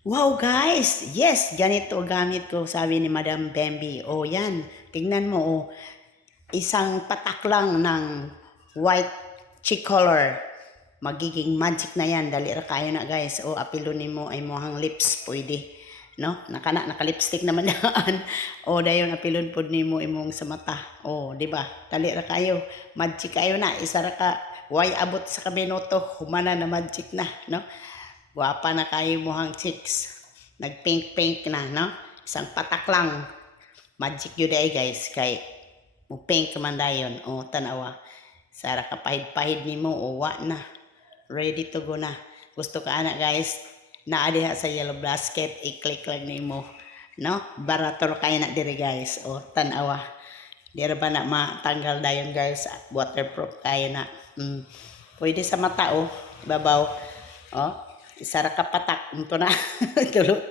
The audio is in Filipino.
Wow guys, yes, ganito gamit ko, sabi ni Madam Bambi. O yan, tingnan mo, isang patak lang ng white cheek color. Magiging magic na yan, dali ra kayo na guys. O apilo nimo ay mohang lips, pwede. No? Naka-lipstick naman daan. O dayon apilon pod nimo imong sa mata. O, di ba? Dali ra kayo. Magic kayo na, isa ra ka. Why abot sa kaminoto, humana na magic na, no? Guwapa na kayo mohang chicks. Nag-pink-pink na, no? Isang patak lang. Magic yun ay guys. Kay mo pink man dayon. O, tanawa. Sara ka pahid-pahid ni mo. O, wa na. Ready to go na. Gusto ka anak guys. Naadiha sa yellow basket. I-click lang ni mo. No? Barator kayo na diri guys. O, tanawa. Dira ba na matanggal dayon guys. Waterproof kayo na. Pwede sa mata, o. Babaw. O. Isara ka patak. Ito na. Tulo.